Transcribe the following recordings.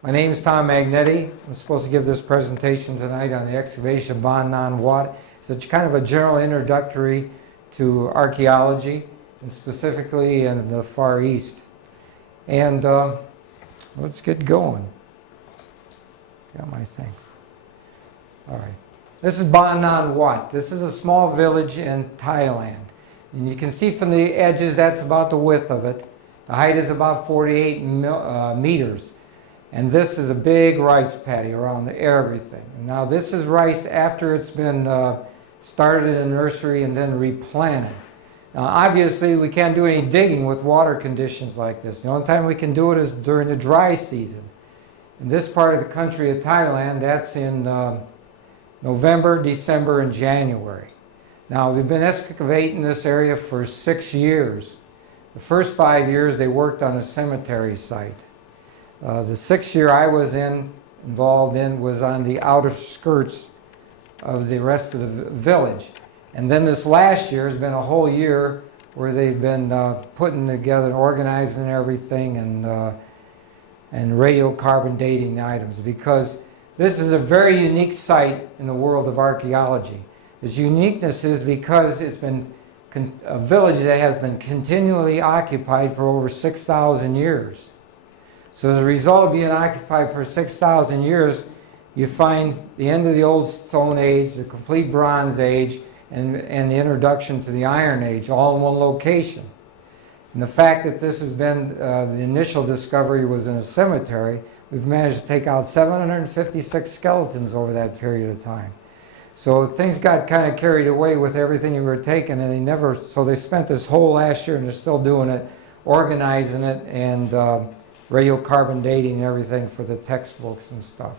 My name is Tom Magnetti. I'm supposed to give this presentation tonight on the excavation Bon Non Wat. It's kind of a general introductory to archaeology, and specifically in the Far East. And let's get going. Got my thing. All right. This is Bon Non Wat. This is a small village in Thailand. And you can see from the edges, that's about the width of it. The height is about 48 meters. And this is a big rice paddy around everything. Now this is rice after it's been started in a nursery and then replanted. Now obviously we can't do any digging with water conditions like this. The only time we can do it is during the dry season. In this part of the country of Thailand, that's in November, December, and January. Now they've been excavating this area for 6 years. The first 5 years they worked on a cemetery site. The 6th year I was involved in was on the outer skirts of the rest of the village. And then this last year has been a whole year where they've been putting together and organizing everything and radiocarbon dating items, because this is a very unique site in the world of archaeology. Its uniqueness is because it's been a village that has been continually occupied for over 6,000 years. So as a result of being occupied for 6,000 years, you find the end of the Old Stone Age, the complete Bronze Age, and the introduction to the Iron Age, all in one location. And the fact that this has been, the initial discovery was in a cemetery, we've managed to take out 756 skeletons over that period of time. So things got kind of carried away with everything you were taking, and so they spent this whole last year, and they're still doing it, organizing it, and radiocarbon dating and everything for the textbooks and stuff.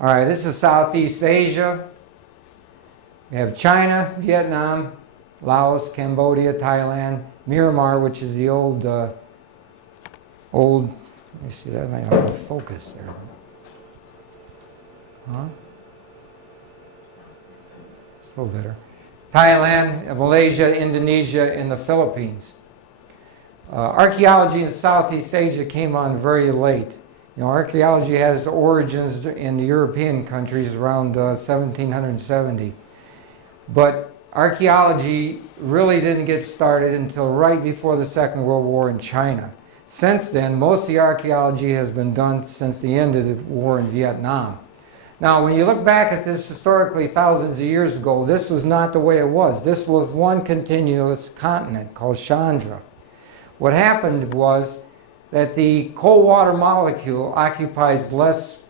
All right, this is Southeast Asia. We have China, Vietnam, Laos, Cambodia, Thailand, Myanmar, which is the old, let me see, that might not have focus there. Huh? A little better. Thailand, Malaysia, Indonesia, and the Philippines. Archaeology in Southeast Asia came on very late. You know, archaeology has origins in the European countries around 1770. But archaeology really didn't get started until right before the Second World War in China. Since then, most of the archaeology has been done since the end of the war in Vietnam. Now, when you look back at this historically thousands of years ago, this was not the way it was. This was one continuous continent called Chandra. What happened was that the cold water molecule occupies less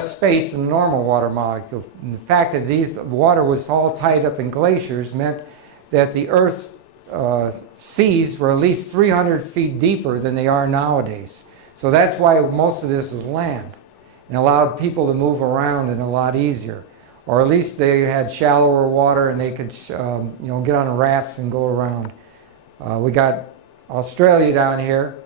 space than the normal water molecule. And the fact that the water was all tied up in glaciers meant that the Earth's seas were at least 300 feet deeper than they are nowadays. So that's why most of this is land, and allowed people to move around and a lot easier. Or at least they had shallower water and they could get on rafts and go around. We got Australia down here,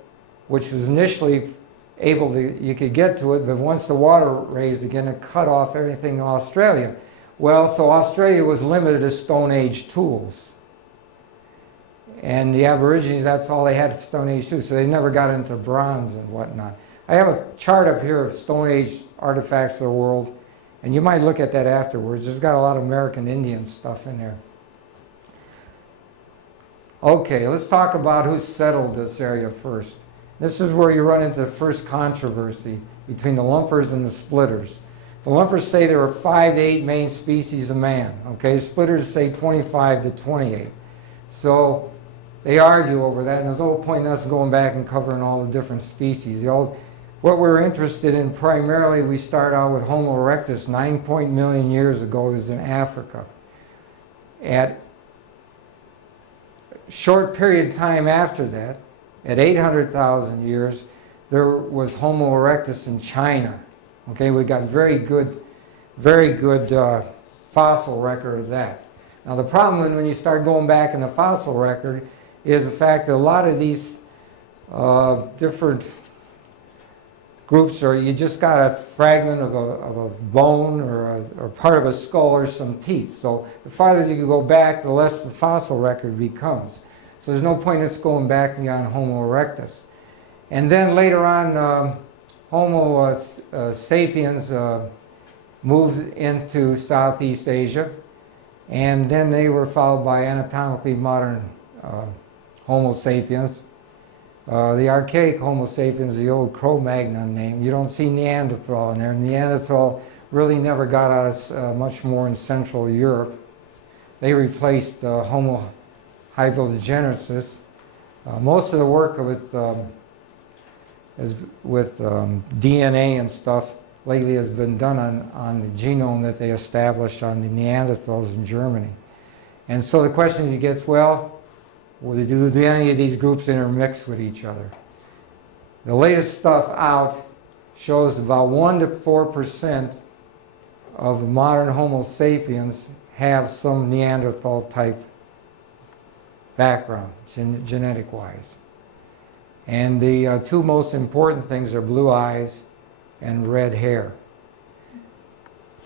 which was initially you could get to it, but once the water raised again, it cut off everything in Australia. Well, so Australia was limited to Stone Age tools. And the Aborigines, that's all they had, Stone Age tools, so they never got into bronze and whatnot. I have a chart up here of Stone Age artifacts of the world, and you might look at that afterwards. There's got a lot of American Indian stuff in there. Okay, let's talk about who settled this area first. This is where you run into the first controversy between the lumpers and the splitters. The lumpers say there are 5 to 8 main species of man. Okay, splitters say 25 to 28. So they argue over that, and there's no point in us going back and covering all the different species. What we're interested in primarily, we start out with Homo erectus 9 million years ago, is in Africa. At short period of time after that, at 800,000 years, there was Homo erectus in China. Okay, we got very good fossil record of that. Now the problem when you start going back in the fossil record is the fact that a lot of these different groups are, you just got a fragment of a bone or part of a skull or some teeth. So the farther you go back, the less the fossil record becomes. So So there's no point in us going back beyond Homo erectus. And then later on, Homo sapiens moved into Southeast Asia, and then they were followed by anatomically modern Homo sapiens. The archaic Homo sapiens, the old Cro-Magnon name. You don't see Neanderthal in there. Neanderthal really never got out much more in Central Europe. They replaced Homo heidelbergensis. Most of the work with DNA and stuff lately has been done on the genome that they established on the Neanderthals in Germany. And so the question you get, well, do any of these groups intermix with each other? The latest stuff out shows about 1 to 4% of the modern Homo sapiens have some Neanderthal type background, genetic-wise. And the two most important things are blue eyes and red hair.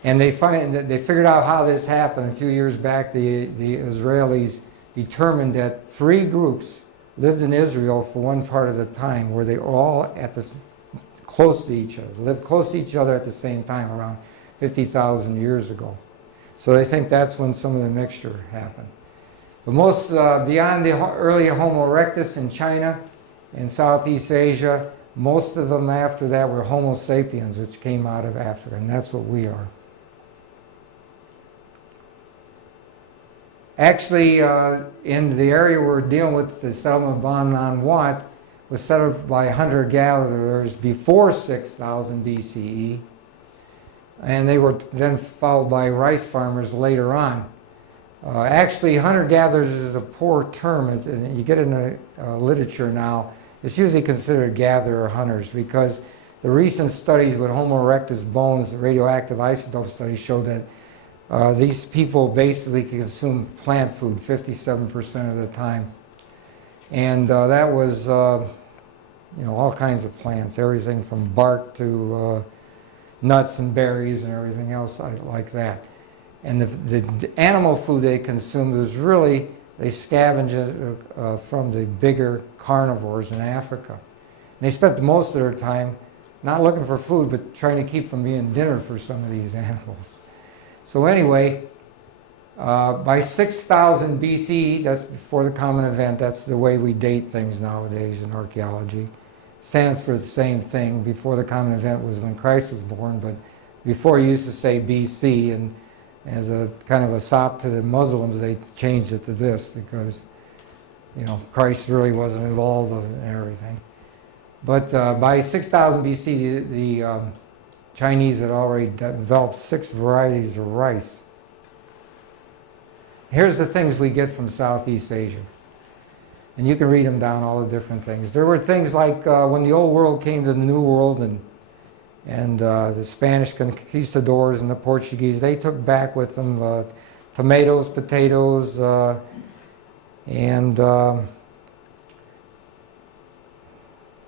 And they figured out how this happened a few years back. The Israelis determined that 3 groups lived in Israel for one part of the time, where they all close to each other, lived close to each other at the same time, around 50,000 years ago. So they think that's when some of the mixture happened. But most, beyond the early Homo erectus in China and Southeast Asia, most of them after that were Homo sapiens, which came out of Africa, and that's what we are. Actually, in the area we're dealing with, the settlement of Bon Non Wat was settled by hunter-gatherers before 6000 BCE, and they were then followed by rice farmers later on. Actually, hunter-gatherers is a poor term. You get in the literature now, it's usually considered gatherer-hunters, because the recent studies with Homo erectus bones, the radioactive isotope studies, showed that these people basically consume plant food 57% of the time. And that was, all kinds of plants, everything from bark to nuts and berries and everything else like that. And the animal food they consumed was really, they scavenged it from the bigger carnivores in Africa. And they spent most of their time not looking for food, but trying to keep from being dinner for some of these animals. So anyway, by 6000 BC, that's before the Common Event, that's the way we date things nowadays in archaeology. Stands for the same thing. Before the Common Event was when Christ was born, but before you used to say BC, and as a kind of a sop to the Muslims, they changed it to this because, Christ really wasn't involved in everything. But by 6000 BC, the Chinese had already developed 6 varieties of rice. Here's the things we get from Southeast Asia. And you can read them down, all the different things. There were things like when the Old World came to the New World, and the Spanish conquistadors and the Portuguese, they took back with them tomatoes, potatoes, and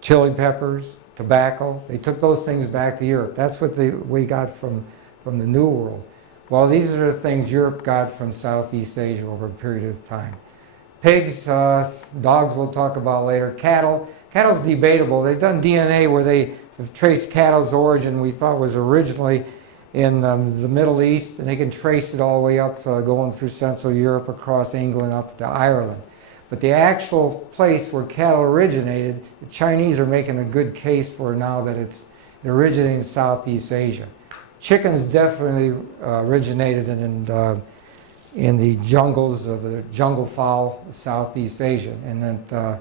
chili peppers, tobacco. They took those things back to Europe. That's what we got from the New World. Well, these are the things Europe got from Southeast Asia over a period of time. Pigs, dogs we'll talk about later. Cattle. Cattle's debatable. They've done DNA where they have traced cattle's origin, we thought was originally in the Middle East, and they can trace it all the way up going through Central Europe, across England, up to Ireland. But the actual place where cattle originated, the Chinese are making a good case for now that it originated in Southeast Asia. Chickens definitely originated in the jungles of the jungle fowl of Southeast Asia. And that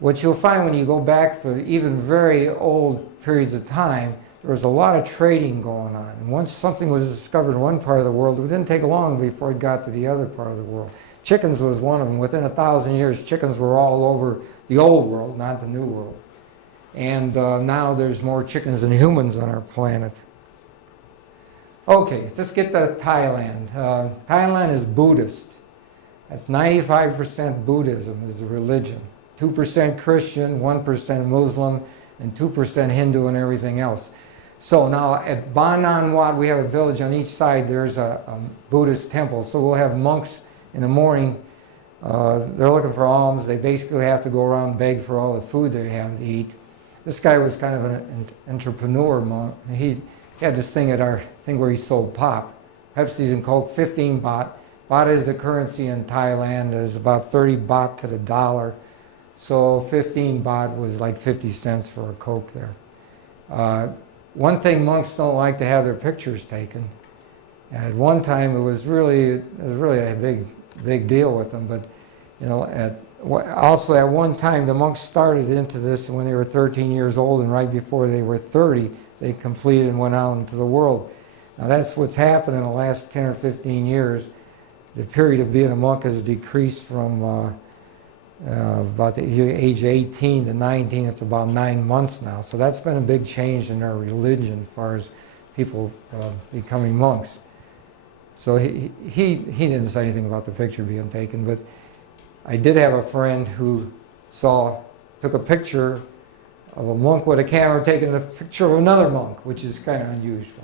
what you'll find when you go back for even very old periods of time, there was a lot of trading going on. And once something was discovered in one part of the world, it didn't take long before it got to the other part of the world. Chickens was one of them. Within 1,000 years, chickens were all over the old world, not the new world. And now there's more chickens than humans on our planet. Okay, let's get to Thailand. Thailand is Buddhist. That's 95% Buddhism is the religion. 2% Christian, 1% Muslim, and 2% Hindu and everything else. So now at Bon Non Wat, we have a village on each side. There's a Buddhist temple. So we'll have monks in the morning They're looking for alms. They basically have to go around and beg for all the food they have to eat. This guy was kind of an entrepreneur monk. He had this thing at our thing where he sold pop. Pepsi's and Coke, 15 baht. Baht is the currency in Thailand. There's about 30 baht to the dollar. So 15 baht was like 50 cents for a Coke there. One thing monks don't like to have their pictures taken. At one time it was really a big deal with them, but you know, also at one time the monks started into this when they were 13 years old, and right before they were 30 they completed and went out into the world. Now that's what's happened in the last 10 or 15 years. The period of being a monk has decreased from about the age 18 to 19. It's about 9 months now. So that's been a big change in our religion as far as people becoming monks. So he didn't say anything about the picture being taken, but I did have a friend who took a picture of a monk with a camera taking a picture of another monk, which is kind of unusual.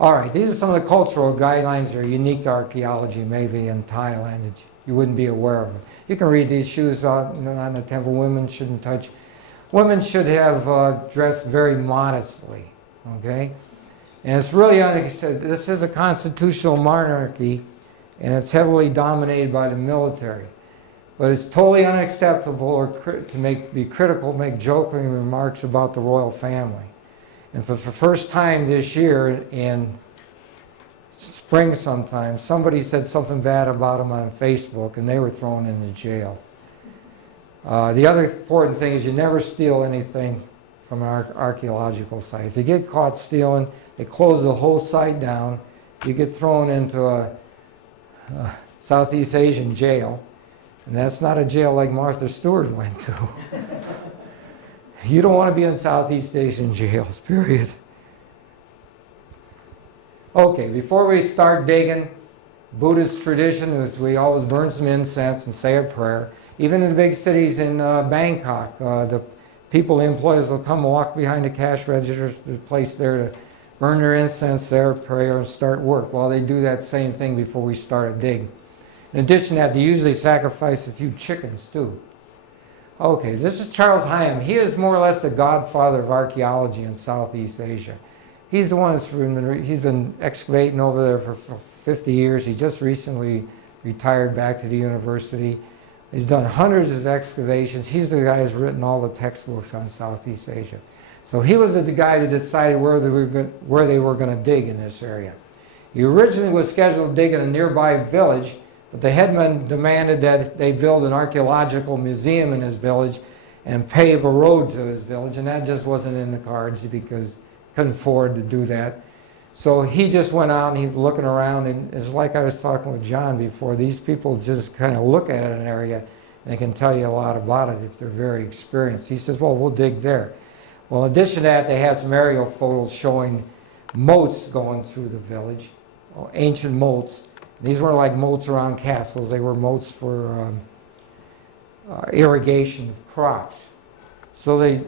All right, these are some of the cultural guidelines that are unique to archaeology, maybe in Thailand, that you wouldn't be aware of. You can read these. Shoes on the temple. Women shouldn't touch. Women should have dressed very modestly, okay? And it's really, this is a constitutional monarchy, and it's heavily dominated by the military. But it's totally unacceptable to be critical, make joking remarks about the royal family. And for the first time this year, in spring sometime, somebody said something bad about them on Facebook, and they were thrown into jail. The other important thing is you never steal anything from an archaeological site. If you get caught stealing, they close the whole site down. You get thrown into a Southeast Asian jail. And that's not a jail like Martha Stewart went to. You don't want to be in Southeast Asian jails, period. Okay, before we start digging, Buddhist tradition is we always burn some incense and say a prayer. Even in the big cities in Bangkok, the people, the employees will come walk behind the cash registers, the place there to burn their incense there, prayer, and start work. Well, they do that same thing before we start a dig. In addition to that, they usually sacrifice a few chickens too. Okay, this is Charles Hyam. He is more or less the godfather of archaeology in Southeast Asia. He's the one he's been excavating over there for 50 years. He just recently retired back to the university. He's done hundreds of excavations. He's the guy who's written all the textbooks on Southeast Asia. So he was the guy that decided where they were going to dig in this area. He originally was scheduled to dig in a nearby village, but the headman demanded that they build an archaeological museum in his village and pave a road to his village, and that just wasn't in the cards because he couldn't afford to do that. So he just went out and he was looking around, and it's like I was talking with John before, these people just kind of look at an area and they can tell you a lot about it if they're very experienced. He says, well, we'll dig there. Well, in addition to that, they had some aerial photos showing moats going through the village, ancient moats. These weren't like moats around castles. They were moats for irrigation of crops. So they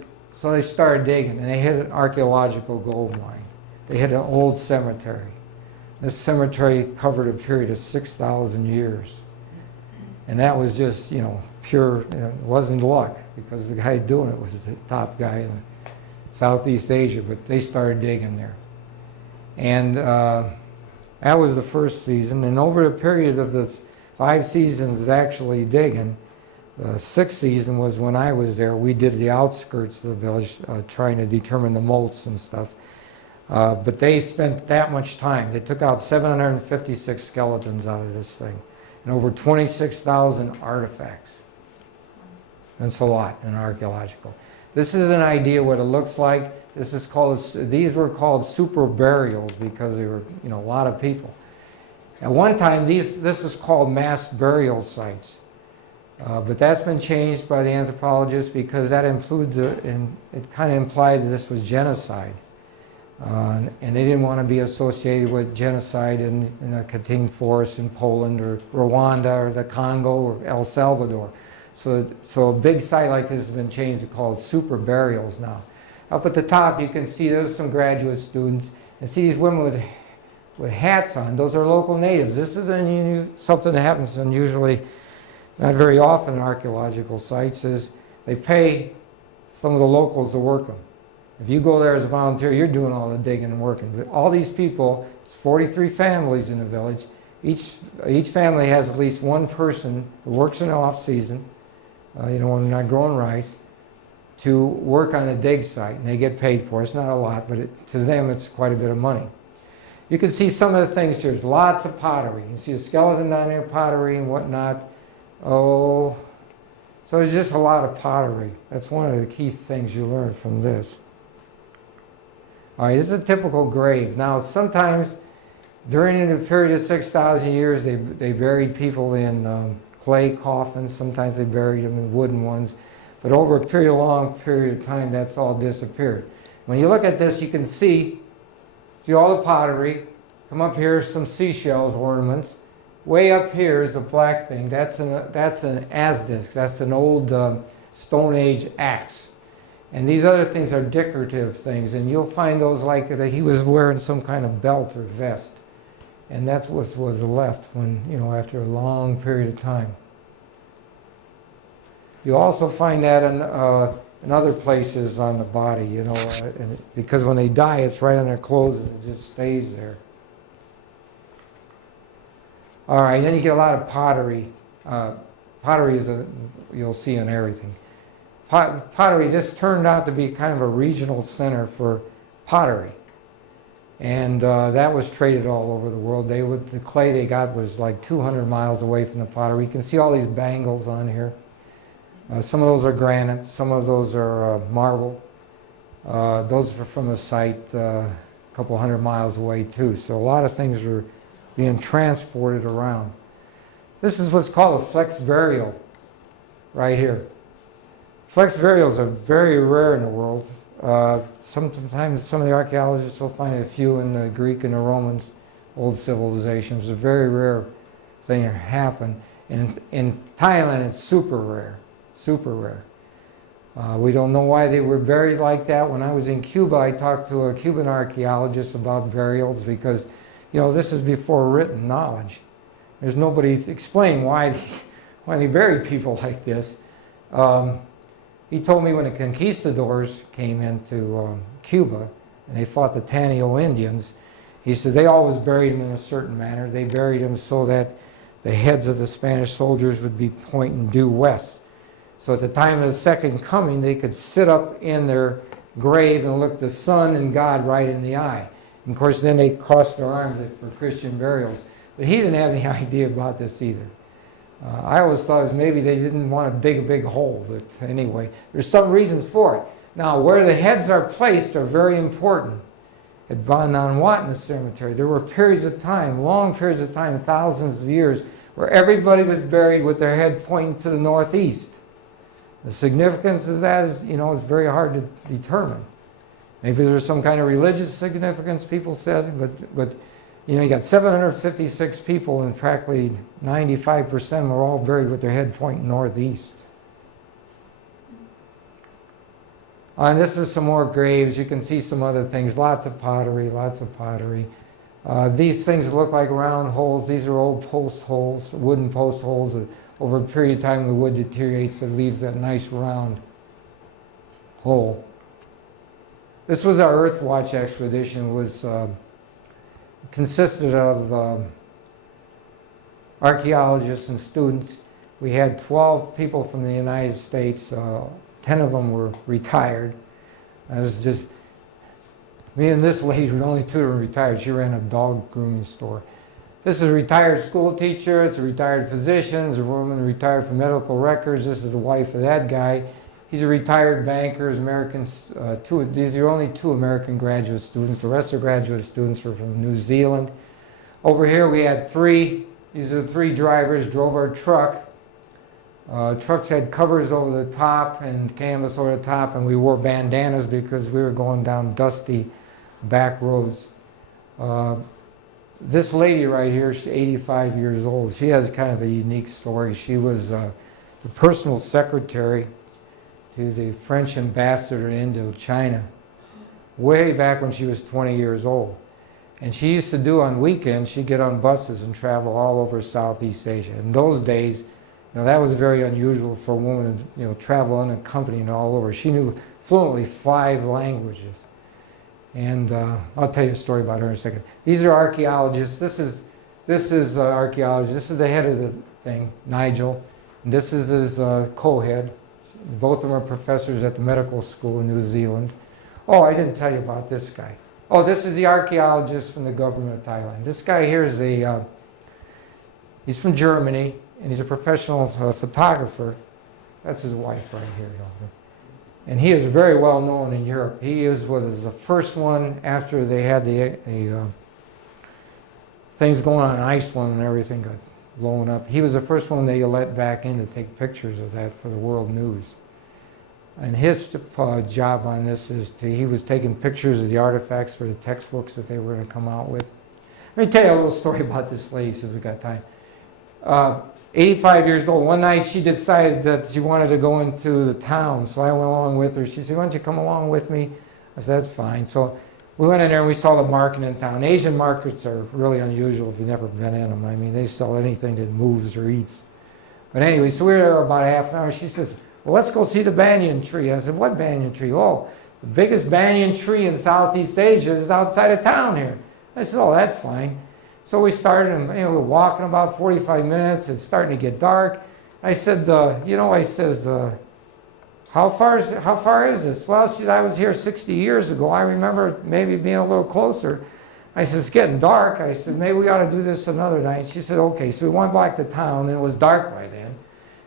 started digging, and they hit an archaeological gold mine. They hit an old cemetery. This cemetery covered a period of 6,000 years. And that was just, pure, it wasn't luck, because the guy doing it was the top guy in Southeast Asia, but they started digging there. And that was the first season, and over the period of the 5 seasons of actually digging, the 6th season was when I was there. We did the outskirts of the village, trying to determine the moats and stuff. But they spent that much time. They took out 756 skeletons out of this thing, and over 26,000 artifacts. That's a lot in archaeological. This is an idea what it looks like. These were called super burials because they were, a lot of people. At one time, this was called mass burial sites. But that's been changed by the anthropologists because that it kind of implied that this was genocide. And they didn't want to be associated with genocide in a Katyn forest in Poland or Rwanda or the Congo or El Salvador. So a big site like this has been changed to called super burials now. Up at the top you can see there's some graduate students, and see these women with with hats on. Those are local natives. This is something that happens unusually, not very often in archaeological sites, is they pay some of the locals to work them. If you go there as a volunteer, you're doing all the digging and working. But all these people, it's 43 families in the village. Each family has at least one person who works in the off season, when they're not growing rice, to work on a dig site, and they get paid for it. It's not a lot, but to them it's quite a bit of money. You can see some of the things here. There's lots of pottery. You can see a skeleton down there, pottery and whatnot. Oh, so there's just a lot of pottery. That's one of the key things you learn from this. All right, this is a typical grave. Now, sometimes during the period of 6,000 years, they buried people in clay coffins. Sometimes they buried them in wooden ones. But over a long period of time, that's all disappeared. When you look at this, you can see all the pottery. Come up here, some seashells ornaments. Way up here is a black thing. That's an asdis. That's an old Stone Age axe. And these other things are decorative things, and you'll find those like that he was wearing some kind of belt or vest. And that's what was left when, after a long period of time. You also find that in other places on the body, because when they die, it's right on their clothes and it just stays there. All right, then you get a lot of pottery. Pottery you'll see in everything. Pottery, this turned out to be kind of a regional center for pottery. And that was traded all over the world. The clay they got was like 200 miles away from the pottery. You can see all these bangles on here. Some of those are granite, some of those are marble. Those are from a site a couple hundred miles away too. So a lot of things are being transported around. This is what's called a flex burial right here. Flex burials are very rare in the world. Sometimes some of the archaeologists will find a few in the Greek and the Romans, old civilizations. It's a very rare thing to happen. In Thailand, it's super rare, super rare. We don't know why they were buried like that. When I was in Cuba, I talked to a Cuban archaeologist about burials because, this is before written knowledge. There's nobody to explain why they buried people like this. He told me when the conquistadors came into Cuba and they fought the Taino Indians, he said they always buried them in a certain manner. They buried them so that the heads of the Spanish soldiers would be pointing due west. So at the time of the second coming, they could sit up in their grave and look the sun and God right in the eye. And of course, then they crossed their arms for Christian burials. But he didn't have any idea about this either. I always thought it was maybe they didn't want to dig a big hole, but anyway, there's some reasons for it. Now, where the heads are placed are very important. At Bon Non Wat in the cemetery, there were periods of time, long periods of time, thousands of years, where everybody was buried with their head pointing to the northeast. The significance of that is, it's very hard to determine. Maybe there's some kind of religious significance, people said, but you got 756 people and practically 95% were all buried with their head pointing northeast. And this is some more graves. You can see some other things. Lots of pottery, lots of pottery. These things look like round holes. These are old post holes, wooden post holes. Over a period of time, the wood deteriorates. It leaves that nice round hole. This was our Earthwatch expedition. It was consisted of archaeologists and students. We had 12 people from the United States. 10 of them were retired. It was just me and this lady were the only two who were retired. She ran a dog grooming store. This is a retired school teacher. It's a retired physician. It's a woman retired from medical records. This is the wife of that guy. He's a retired banker. Americans. These are only two American graduate students. The rest of the graduate students were from New Zealand. Over here we had three. These are the three drivers drove our truck. Trucks had covers over the top and canvas over the top, and we wore bandanas because we were going down dusty back roads. This lady right here, she's 85 years old. She has kind of a unique story. She was the personal secretary to the French ambassador in Indochina way back when she was 20 years old. And she used to do on weekends, she'd get on buses and travel all over Southeast Asia. In those days, that was very unusual for a woman to, travel unaccompanied all over. She knew fluently 5 languages. And I'll tell you a story about her in a second. These are archaeologists. This is archaeology. This is the head of the thing, Nigel. And this is his co-head. Both of them are professors at the medical school in New Zealand. Oh, I didn't tell you about this guy. Oh, this is the archaeologist from the government of Thailand. This guy here is he's from Germany, and he's a professional photographer. That's his wife right here. And he is very well known in Europe. He was the first one after they had the things going on in Iceland and everything got blown up. He was the first one they let back in to take pictures of that for the world news. And his job on this is he was taking pictures of the artifacts for the textbooks that they were going to come out with. Let me tell you a little story about this lady since we got time. 85 years old. One night she decided that she wanted to go into the town, so I went along with her. She said, "Why don't you come along with me?" I said, "That's fine." So we went in there and we saw the market in town. Asian markets are really unusual if you've never been in them. I mean, they sell anything that moves or eats. But anyway, so we were there about half an hour. She says, "Well, let's go see the banyan tree." I said, "What banyan tree?" "Oh, the biggest banyan tree in Southeast Asia is outside of town here." I said, "Oh, that's fine." So we started, and we were walking about 45 minutes. It's starting to get dark. I said, I says, how far is this?" "Well," she said, "I was here 60 years ago. I remember maybe being a little closer." I said, "It's getting dark." I said, "Maybe we ought to do this another night." She said, "Okay." So we went back to town, and it was dark by then.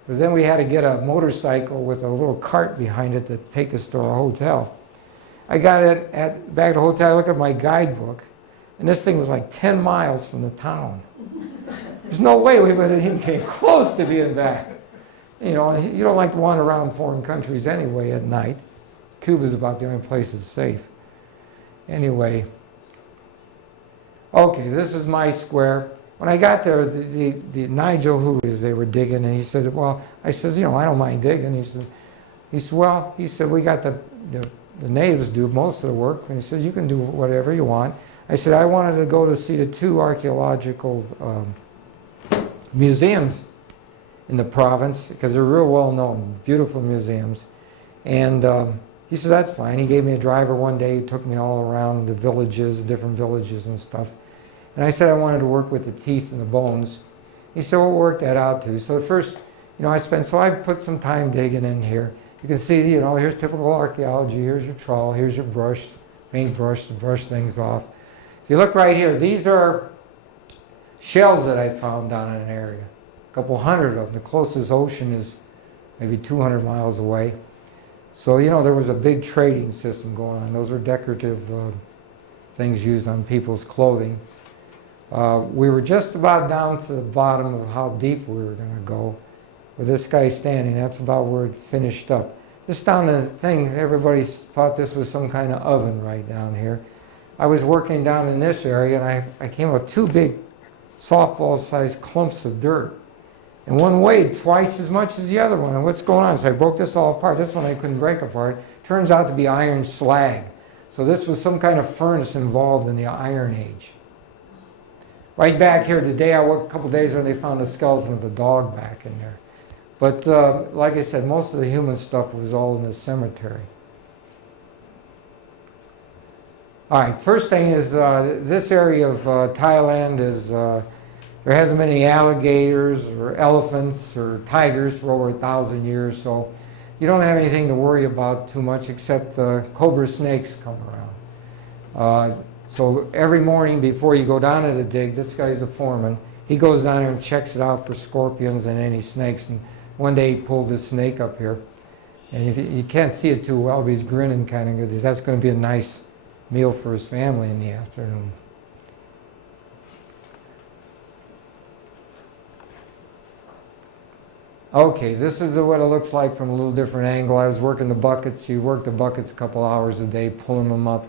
Because then we had to get a motorcycle with a little cart behind it to take us to our hotel. I got it back at the hotel. I looked at my guidebook, and this thing was like 10 miles from the town. There's no way we would have even came close to being back. You don't like to wander around foreign countries anyway at night. Cuba's about the only place that's safe. Anyway, okay, this is my square. When I got there, the Nigel, they were digging, and he said, "Well," I says, "I don't mind digging." He said, "We got the natives do most of the work." And he said, "You can do whatever you want." I said, "I wanted to go to see the 2 archaeological museums in the province because they're real well known, beautiful museums." And he said, "That's fine." He gave me a driver one day. He took me all around the villages, different villages and stuff. And I said I wanted to work with the teeth and the bones. He said, "We'll work that out too." So first, I put some time digging in here. You can see, here's typical archaeology. Here's your trowel. Here's your brush, paintbrush to brush things off. If you look right here, these are shells that I found down in an area. A couple hundred of them. The closest ocean is maybe 200 miles away. So, there was a big trading system going on. Those were decorative things used on people's clothing. We were just about down to the bottom of how deep we were going to go. With this guy standing, that's about where it finished up. Just down the thing, everybody thought this was some kind of oven right down here. I was working down in this area, and I came with 2 big softball-sized clumps of dirt. And one weighed twice as much as the other one. And what's going on? So I broke this all apart. This one I couldn't break apart. Turns out to be iron slag. So this was some kind of furnace involved in the Iron Age. Right back here, a couple days ago, they found a skeleton of a dog back in there. But like I said, most of the human stuff was all in the cemetery. All right, first thing is this area of Thailand is, there hasn't been any alligators or elephants or tigers for over 1,000 years, so you don't have anything to worry about too much except cobra snakes come around. So every morning before you go down to the dig, this guy's the foreman, he goes down there and checks it out for scorpions and any snakes. And one day he pulled this snake up here, and you can't see it too well, but he's grinning kind of good. That's going to be a nice meal for his family in the afternoon. Okay, this is what it looks like from a little different angle. I was working the buckets. You work the buckets a couple hours a day, pulling them up,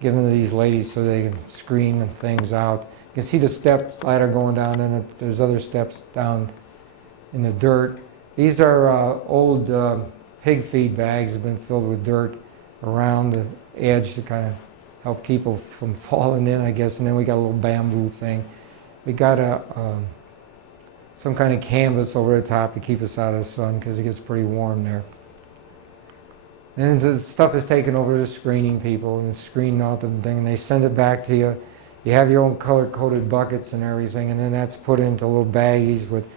giving them to these ladies so they can screen things out. You can see the step ladder going down, and there's other steps down in the dirt. These are old pig feed bags that have been filled with dirt around the edge to kind of help keep them from falling in, I guess. And then we got a little bamboo thing. We got some kind of canvas over the top to keep us out of the sun because it gets pretty warm there. And the stuff is taken over to screening people and screening out the thing, and they send it back to you. You have your own color-coded buckets and everything, and then that's put into little baggies with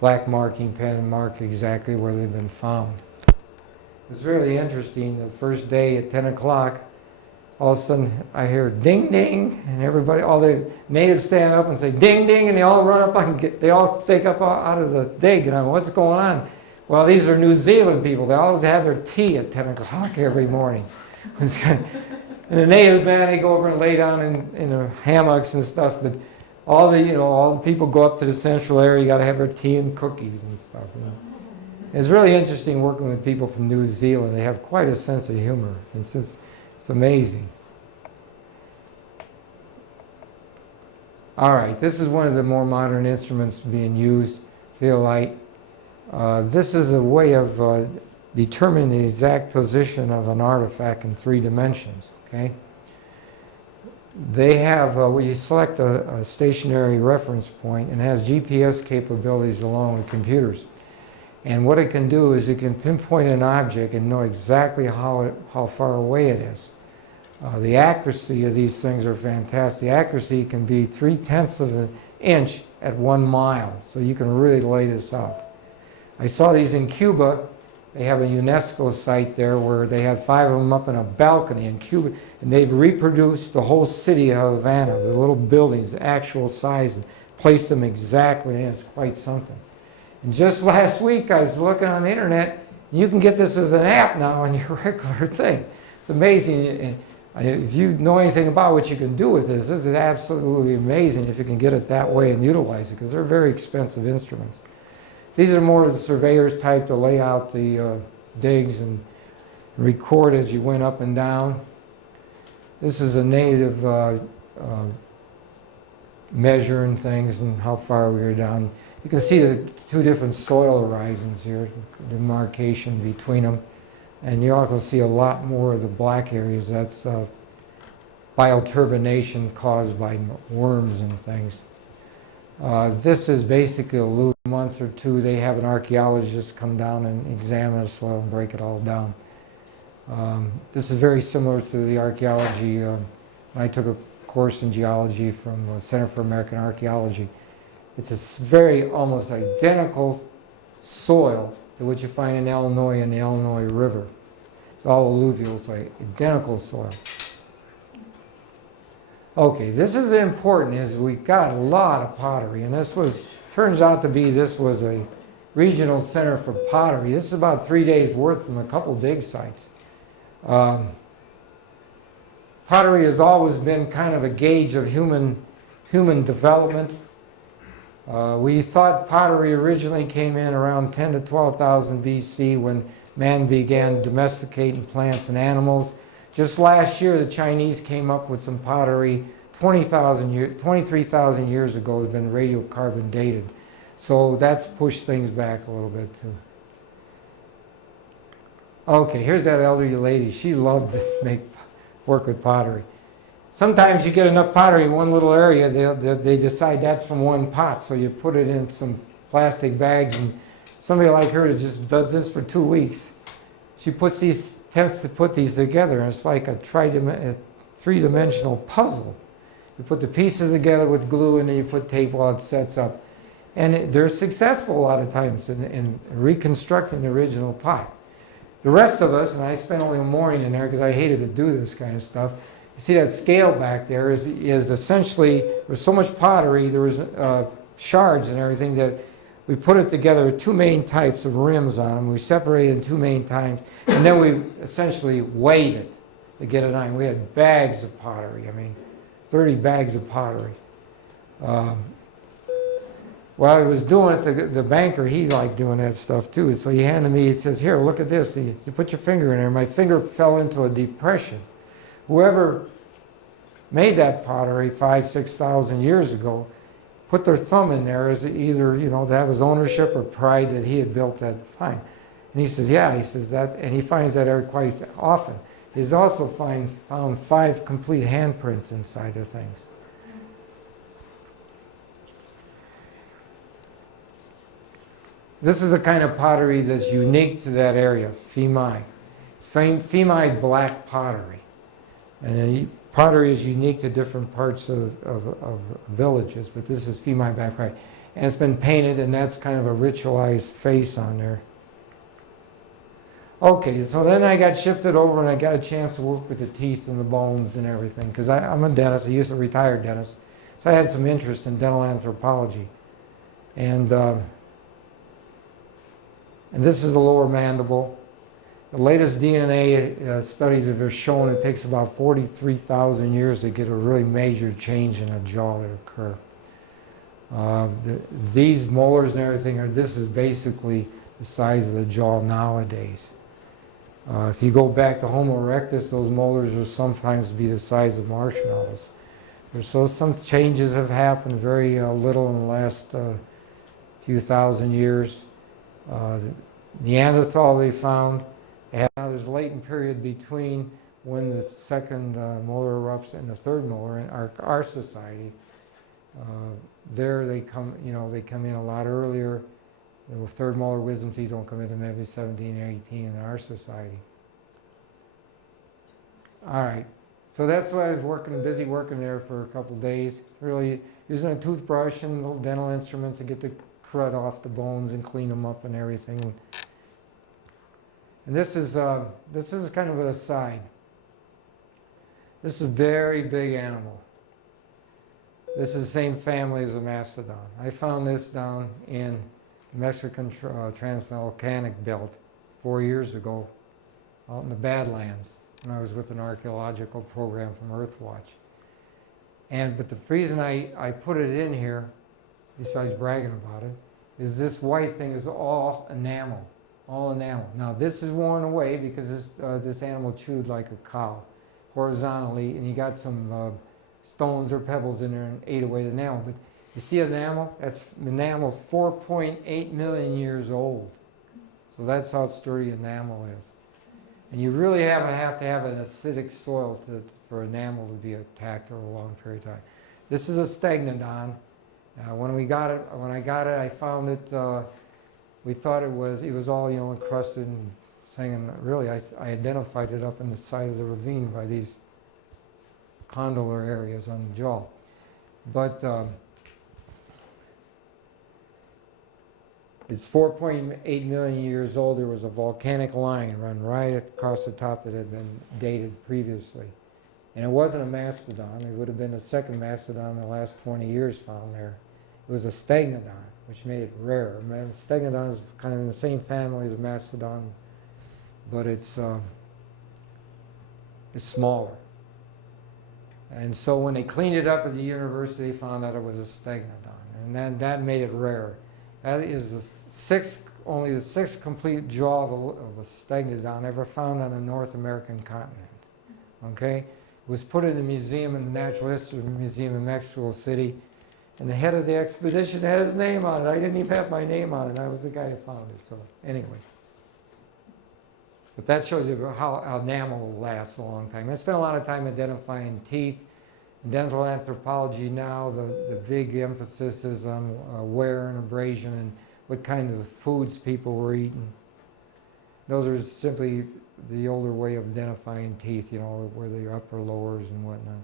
black marking pen and mark exactly where they've been found. It's really interesting. The first day at 10 o'clock, all of a sudden I hear ding ding, and everybody, all the natives stand up and say ding ding, and they all run up and they all take up out of the dig, and I'm, what's going on? Well, these are New Zealand people. They always have their tea at 10 o'clock every morning. And the natives, man, they go over and lay down in their hammocks and stuff, but all the people go up to the central area. You got to have their tea and cookies and stuff. It's really interesting working with people from New Zealand. They have quite a sense of humor. It's amazing. All right, this is one of the more modern instruments being used, theolite. This is a way of determining the exact position of an artifact in 3 dimensions. Okay. They have, you select a stationary reference point and it has GPS capabilities along with computers. And what it can do is it can pinpoint an object and know exactly how far away it is. The accuracy of these things are fantastic. The accuracy can be 3/10 of an inch at 1 mile, so you can really lay this out. I saw these in Cuba. They have a UNESCO site there where they had 5 of them up in a balcony in Cuba, and they've reproduced the whole city of Havana, the little buildings, the actual size, and placed them exactly, and it's quite something. And just last week I was looking on the internet, and you can get this as an app now on your regular thing. It's amazing. And if you know anything about what you can do with this is absolutely amazing if you can get it that way and utilize it, because they're very expensive instruments. These are more of the surveyor's type to lay out the digs and record as you went up and down. This is a native measuring things and how far we were down. You can see the 2 different soil horizons here, the demarcation between them. And you also see a lot more of the black areas. That's bioturbination caused by worms and things. This is basically a month or 2. They have an archaeologist come down and examine the soil and break it all down. This is very similar to the archaeology. I took a course in geology from the Center for American Archaeology. It's a very almost identical soil to what you find in Illinois and the Illinois River. It's all alluvial, it's like identical soil. Okay, this is important, is we got a lot of pottery, and turns out to be this was a regional center for pottery. This is about 3 days worth from a couple dig sites. Pottery has always been kind of a gauge of human development. We thought pottery originally came in around 10 to 12,000 BC when man began domesticating plants and animals. Just last year, the Chinese came up with some pottery 23,000 years ago. Has been radiocarbon dated. So that's pushed things back a little bit too. Okay, here's that elderly lady. She loved to work with pottery. Sometimes you get enough pottery in one little area, they decide that's from one pot, so you put it in some plastic bags, and somebody like her just does this for 2 weeks. She attempts to put these together, and it's like a 3-dimensional puzzle. You put the pieces together with glue, and then you put tape while it sets up. And they're successful a lot of times in reconstructing the original pot. The rest of us, and I spent only a morning in there because I hated to do this kind of stuff. You see that scale back there is essentially, there's so much pottery, there was shards and everything that we put it together with 2 main types of rims on them. We separated in 2 main types, and then we essentially weighed it to get it on. We had bags of pottery, 30 bags of pottery. While I was doing it, the banker, he liked doing that stuff too. So he handed me, he says, here, look at this. He said, put your finger in there. My finger fell into a depression. Whoever made that pottery 5,000 to 6,000 years ago put their thumb in there as either, to have his ownership or pride that he had built that find. And he says, yeah, he says that, and he finds that quite often. He's also found 5 complete handprints inside the things. This is the kind of pottery that's unique to that area, Femai. It's Femai black pottery. And pottery is unique to different parts of villages, but this is Femai black pottery. And it's been painted, and that's kind of a ritualized face on there. Okay, so then I got shifted over and I got a chance to work with the teeth and the bones and everything, because I'm a dentist. I used to retire dentist. So I had some interest in dental anthropology. And this is the lower mandible. The latest DNA studies have shown it takes about 43,000 years to get a really major change in a jaw to occur. These molars and everything, this is basically the size of the jaw nowadays. If you go back to Homo erectus, those molars will sometimes be the size of marshmallows. So some changes have happened, very little in the last few thousand years. Neanderthal they found. Now there's a latent period between when the second molar erupts and the third molar in our society. There they come, they come in a lot earlier. The third molar wisdom teeth don't come into maybe 17 or 18 in our society. All right, so that's why I was busy working there for a couple days, really using a toothbrush and little dental instruments to get the crud off the bones and clean them up and everything. And this is kind of an aside. This is a very big animal. This is the same family as a mastodon. I found this down in the Mexican Transvolcanic Belt 4 years ago, out in the Badlands, when I was with an archaeological program from Earthwatch. But the reason I put it in here, besides bragging about it, is this white thing is all enamel. All enamel. Now this is worn away because this animal chewed like a cow, horizontally, and you got some stones or pebbles in there and ate away the enamel. But you see enamel? Enamel's 4.8 million years old. So that's how sturdy enamel is. And you really have to have an acidic soil for enamel to be attacked over a long period of time. This is a stegnodon. When I got it, I found it. We thought it was all encrusted and thing, and really I identified it up in the side of the ravine by these condylar areas on the jaw. But it's 4.8 million years old. There was a volcanic line run right across the top that had been dated previously. And it wasn't a mastodon. It would have been the second mastodon in the last 20 years found there. It was a stegnodon, which made it rare. Stegnodon is kind of in the same family as a mastodon, but it's smaller. And so when they cleaned it up at the university, they found out it was a stegnodon, and that made it rare. That is only the sixth complete jaw of a stegnodon ever found on the North American continent. Okay, it was put in the museum, in the Natural History Museum in Mexico City. And the head of the expedition had his name on it. I didn't even have my name on it. I was the guy who found it. So anyway. But that shows you how enamel lasts a long time. I spent a lot of time identifying teeth. In dental anthropology now, the big emphasis is on wear and abrasion and what kind of foods people were eating. Those are simply the older way of identifying teeth, where the upper lowers and whatnot.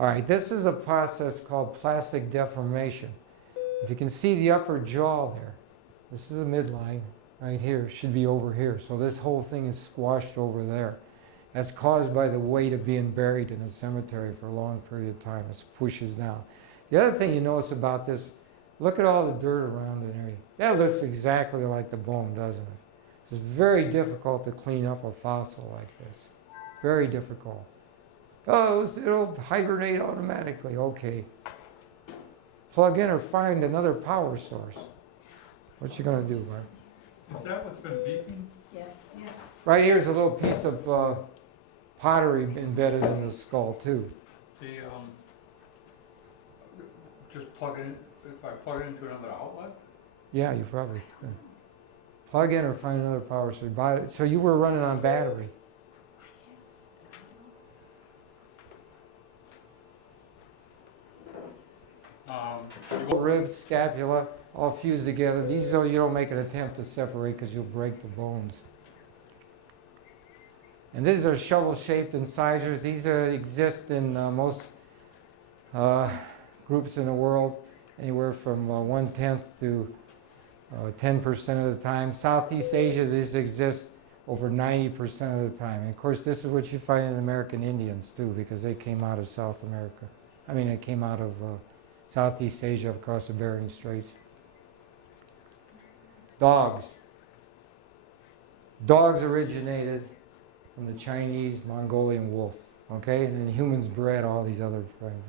All right, this is a process called plastic deformation. If you can see the upper jaw there, this is a midline right here, should be over here. So this whole thing is squashed over there. That's caused by the weight of being buried in a cemetery for a long period of time. It pushes down. The other thing you notice about this, look at all the dirt around it. That looks exactly like the bone, doesn't it? It's very difficult to clean up a fossil like this. Very difficult. Oh, it'll hibernate automatically. Okay. Plug in or find another power source. What you gonna do, Mark? Is that what's been beeping? Yes. Yes. Right here's a little piece of pottery embedded in the skull too. Just plug it in. If I plug it into another outlet. Yeah, you probably could. Plug in or find another power source. So you were running on battery. Ribs, scapula, all fused together. These are, you don't make an attempt to separate because you'll break the bones. And these are shovel-shaped incisors. These exist in most groups in the world, anywhere from 1/10 to 10% of the time. Southeast Asia, these exist over 90% of the time. And of course, this is what you find in American Indians too, because they came out of South America. I mean, they came out of Southeast Asia across the Bering Straits. Dogs. Dogs originated from the Chinese Mongolian wolf, okay? And then humans bred all these other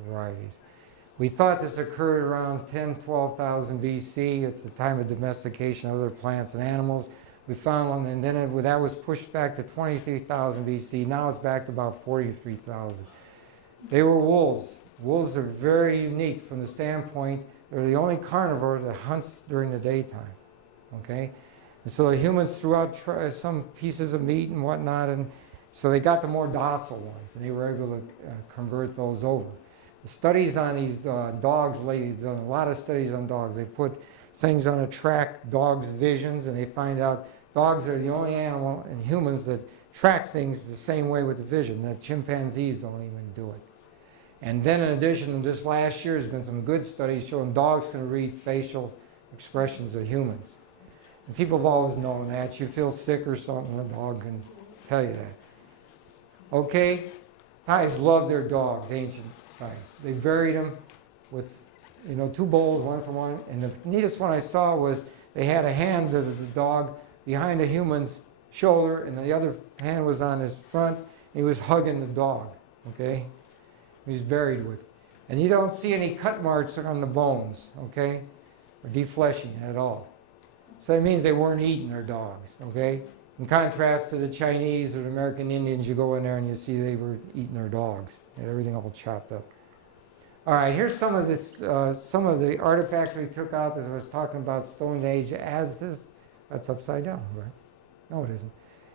varieties. We thought this occurred around 12,000 BC at the time of domestication of other plants and animals. We found one, and then that was pushed back to 23,000 BC. Now it's back to about 43,000. They were wolves. Wolves are very unique from the standpoint, they're the only carnivore that hunts during the daytime, okay? And so the humans threw out some pieces of meat and whatnot, and so they got the more docile ones, and they were able to convert those over. The studies on these dogs lately, done a lot of studies on dogs. They put things on a track dogs' visions, and they find out dogs are the only animal in humans that track things the same way with the vision. That chimpanzees don't even do it. And then in addition, this last year has been some good studies showing dogs can read facial expressions of humans. And people have always known that. You feel sick or something, the dog can tell you that. Okay? Thais love their dogs, ancient Thais. They buried them with, you know, 2 bowls, one for one. And the neatest one I saw was they had a hand of the dog behind the human's shoulder, and the other hand was on his front. He was hugging the dog, okay? He was buried with it. And you don't see any cut marks on the bones, okay? Or defleshing at all. So that means they weren't eating their dogs, okay? In contrast to the Chinese or the American Indians, you go in there and you see they were eating their dogs. They had everything all chopped up. All right, here's some of the artifacts we took out that I was talking about Stone Age as this. That's upside down, right? No, it isn't.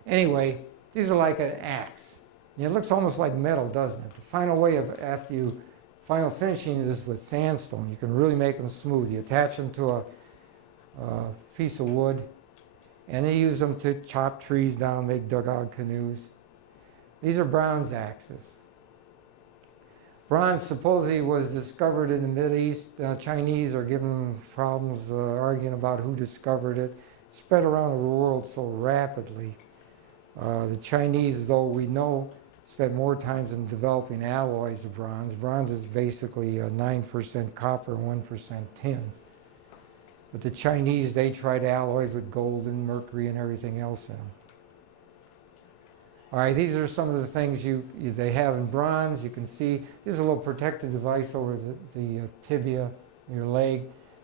Anyway, these are like an axe. And it looks almost like metal, doesn't it? The final way of, after you, final finishing is with sandstone. You can really make them smooth. You attach them to a piece of wood, and they use them to chop trees down, make dugout canoes. These are bronze axes. Bronze supposedly was discovered in the Mideast. Chinese are giving problems, arguing about who discovered it. It spread around the world so rapidly. The Chinese, though we know, spent more time in developing alloys of bronze. Bronze is basically 9% copper, 1% tin. But the Chinese, they tried alloys with gold and mercury and everything else in them. All right, these are some of the things they have in bronze. You can see, this is a little protective device over the tibia, your leg.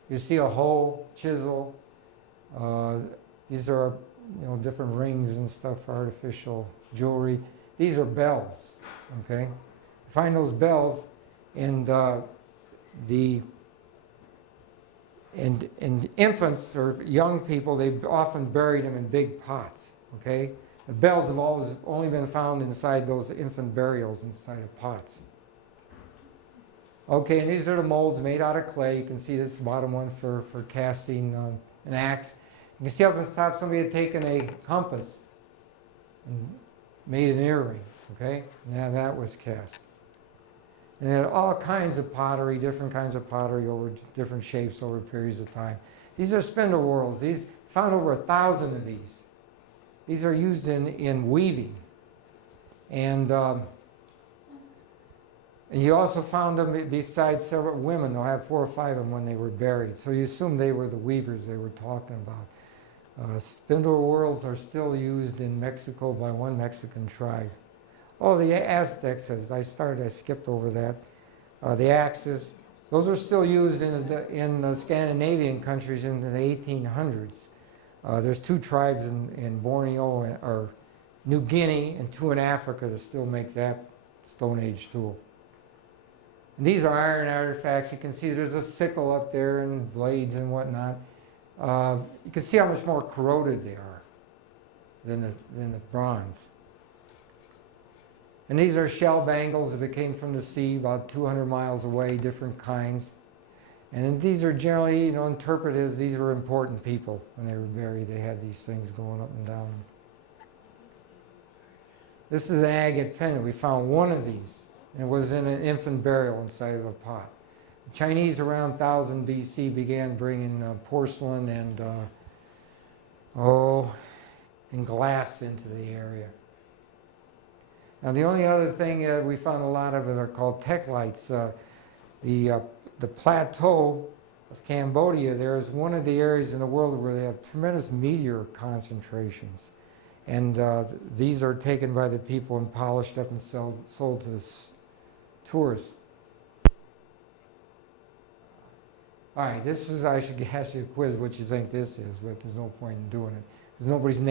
You see a hole, chisel. These are, you know, different rings and stuff for artificial jewelry. These are bells, okay? You find those bells in in infants or young people, they often buried them in big pots, okay? The bells have always only been found inside those infant burials, inside of pots. Okay, and these are the molds made out of clay. You can see this bottom one for casting an axe. You can see up on top somebody had taken a compass and made an earring, okay? Now that was cast. And they had all kinds of pottery, different kinds of pottery over different shapes over periods of time. These are spindle whorls. These found over 1,000 of these. These are used in weaving. And you also found them besides several women. They'll have 4 or 5 of them when they were buried. So you assume they were the weavers they were talking about. Spindle whorls are still used in Mexico by one Mexican tribe. Oh, the Aztecs, as I skipped over that. The axes, those are still used in the Scandinavian countries in the 1800s. There's 2 tribes in Borneo or New Guinea and 2 in Africa that still make that Stone Age tool. And these are iron artifacts. You can see there's a sickle up there and blades and whatnot. You can see how much more corroded they are than the bronze. And these are shell bangles that came from the sea about 200 miles away, different kinds. And then these are generally, interpreted as these were important people. When they were buried, they had these things going up and down. This is an agate pendant. We found one of these, and it was in an infant burial inside of a pot. The Chinese around 1000 BC began bringing porcelain and glass into the area. Now the only other thing we found a lot of it are called teklites. The plateau of Cambodia there is one of the areas in the world where they have tremendous meteor concentrations. And these are taken by the people and polished up and sold to the tourists. All right, I should ask you a quiz what you think this is, but there's no point in doing it. Because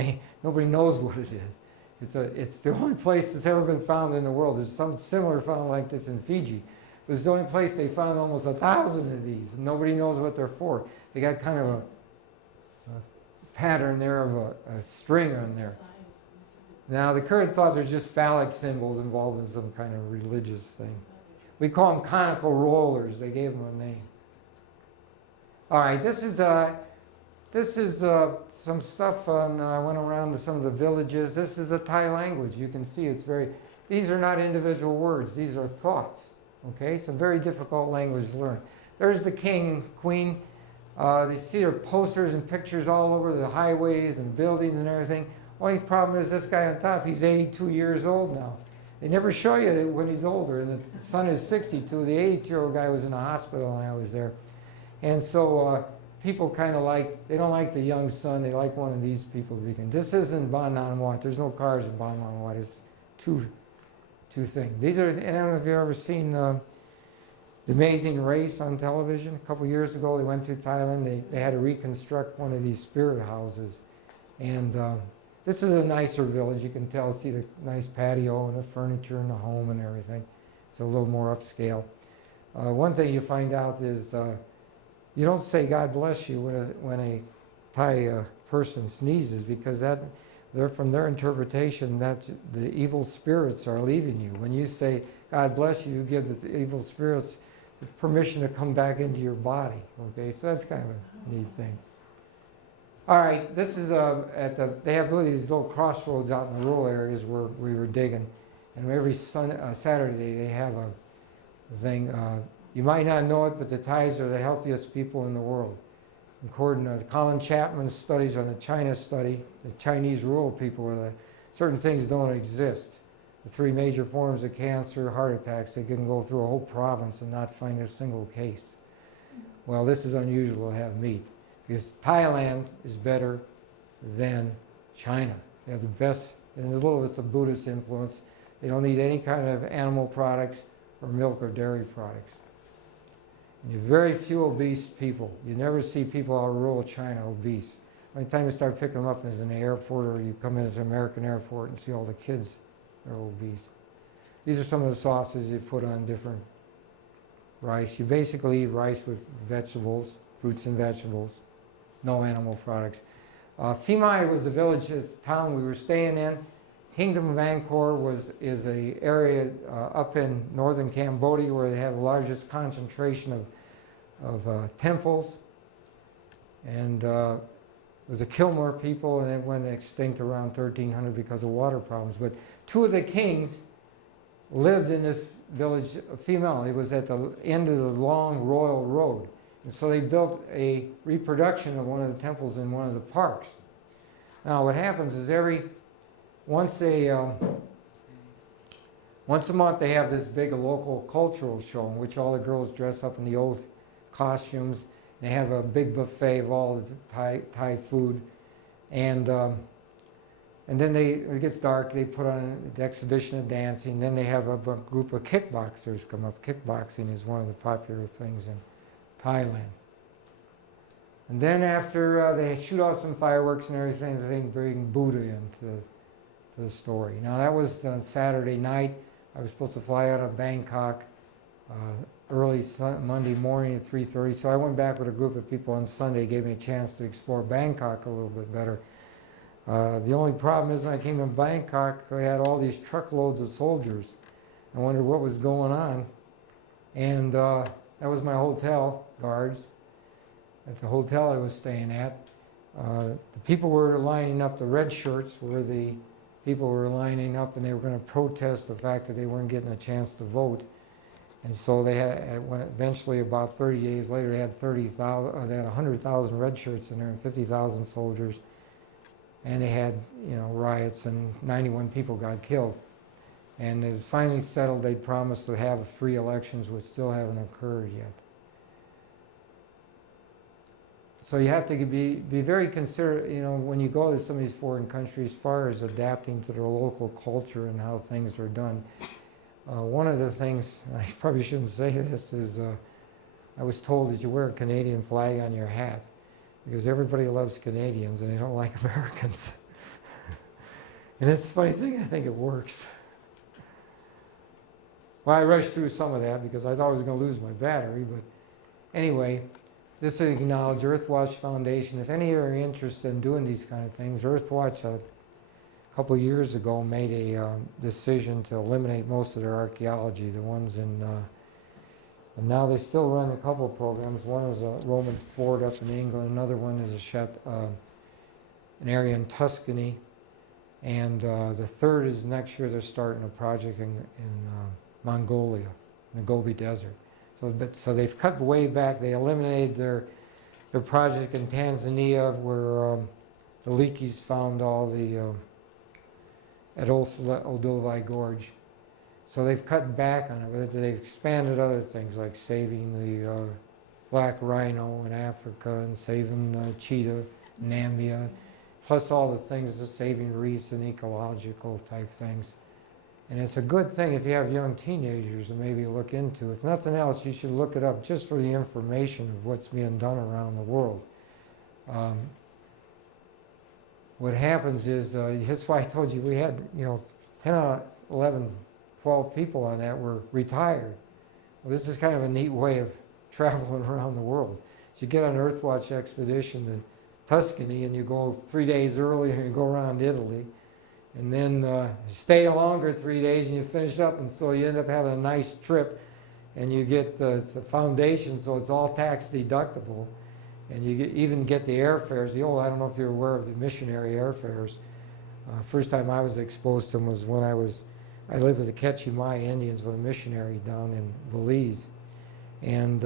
nobody knows what it is. It's the only place that's ever been found in the world. There's some similar found like this in Fiji. It's the only place they found almost 1,000 of these. And nobody knows what they're for. They got kind of a pattern there of a string on there. Now the current thought they're just phallic symbols involved in some kind of religious thing. We call them conical rollers. They gave them a name. All right, this is some stuff on. I went around to some of the villages. This is a Thai language. You can see these are not individual words. These are thoughts. Okay, so very difficult language to learn. There's the king and queen. You see their posters and pictures all over the highways and buildings and everything. Only problem is this guy on top, he's 82 years old now. They never show you when he's older. And the son is 62. The 82-year-old guy was in the hospital when I was there. And so people kind of they don't like the young son. They like one of these people to begin. This isn't Bon Non Wat. There's no cars in Bon Non Wat. It's two things. These are, and I don't know if you've ever seen The Amazing Race on television. A couple years ago, they went to Thailand. They had to reconstruct one of these spirit houses. And this is a nicer village. You can tell, see the nice patio and the furniture and the home and everything. It's a little more upscale. One thing you find out is you don't say God bless you when a Thai person sneezes, because from their interpretation, that the evil spirits are leaving you. When you say God bless you, you give the evil spirits the permission to come back into your body. Okay, so that's kind of a neat thing. All right, this is they have these little crossroads out in the rural areas where we were digging, and every Saturday they have a thing. You might not know it, but the Thais are the healthiest people in the world. According to Colin Chapman's studies on the China study, the Chinese rural people, where certain things don't exist. The 3 major forms of cancer, heart attacks, they can go through a whole province and not find a single case. Well, this is unusual to have meat, because Thailand is better than China. They have the best, and a little bit of Buddhist influence. They don't need any kind of animal products or milk or dairy products. And you have very few obese people. You never see people out of rural China obese. The only time you start picking them up is in the airport, or you come into an American airport and see all the kids that are obese. These are some of the sauces you put on different rice. You basically eat rice with vegetables, fruits and vegetables, no animal products. Phimai was the village, this town we were staying in. Kingdom of Angkor is an area up in northern Cambodia where they have the largest concentration of temples. And it was a Kilmer people, and it went extinct around 1300 because of water problems. But 2 of the kings lived in this village of Phimai. It was at the end of the long royal road. And so they built a reproduction of one of the temples in one of the parks. Now what happens is once a month they have this big local cultural show in which all the girls dress up in the old costumes. They have a big buffet of all the Thai food, and then it gets dark. They put on the exhibition of dancing. Then they have a group of kickboxers come up. Kickboxing is one of the popular things in Thailand. And then after they shoot off some fireworks and everything, they bring Buddha into the story. Now that was on Saturday night. I was supposed to fly out of Bangkok early Monday morning at 3:30, so I went back with a group of people on Sunday. Gave me a chance to explore Bangkok a little bit better. The only problem is when I came to Bangkok, I had all these truckloads of soldiers. I wondered what was going on, and that was my hotel guards at the hotel I was staying at. The people were lining up, the red shirts were the people were lining up, and they were going to protest the fact that they weren't getting a chance to vote. And so they had, when eventually about 30 days later, they had 30,000, they had 100,000 red shirts in there and 50,000 soldiers, and they had, you know, riots, and 91 people got killed. And it was finally settled. They promised to have free elections, which still haven't occurred yet. So you have to be very considerate, you know, when you go to some of these foreign countries, as far as adapting to their local culture and how things are done. One of the things, I probably shouldn't say this, is I was told that you wear a Canadian flag on your hat because everybody loves Canadians and they don't like Americans. And it's a funny thing, I think it works. Well, I rushed through some of that because I thought I was going to lose my battery, but anyway, this is acknowledge Earthwatch Foundation. If any are interested in doing these kind of things, Earthwatch a couple of years ago made a decision to eliminate most of their archaeology, the ones in, and now they still run a couple of programs. One is a Roman fort up in England, another one is an area in Tuscany, and the third is next year they're starting a project in Mongolia, in the Gobi Desert. So they've cut way back. They eliminated their project in Tanzania, where the Leakeys found all the at Olduvai Gorge. So they've cut back on it, but they've expanded other things like saving the black rhino in Africa and saving cheetah in Namibia, plus all the things, the saving reefs and ecological type things. And it's a good thing if you have young teenagers to maybe look into. If nothing else, you should look it up just for the information of what's being done around the world. What happens is, that's why I told you we had, you know, 10, 11, 12 people on that were retired. Well, this is kind of a neat way of traveling around the world. So you get on an Earthwatch expedition to Tuscany and you go 3 days early and you go around Italy. And then stay longer 3 days and you finish up, and so you end up having a nice trip, and you get it's a foundation, so it's all tax deductible, and you even get the airfares. I don't know if you're aware of the missionary airfares. First time I was exposed to them was when I lived with the Quechua Indians with a missionary down in Belize, and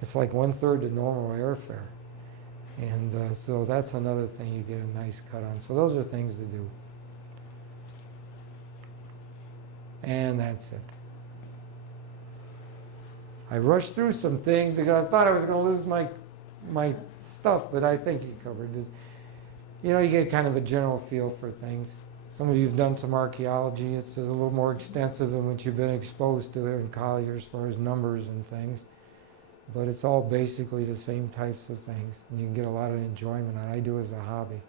it's like 1/3 the normal airfare. And so that's another thing you get a nice cut on. So those are things to do. And that's it. I rushed through some things because I thought I was going to lose my stuff, but I think you covered this. You know, you get kind of a general feel for things. Some of you have done some archaeology. It's a little more extensive than what you've been exposed to in college as far as numbers and things. But it's all basically the same types of things, and you can get a lot of enjoyment out of it. I do it as a hobby.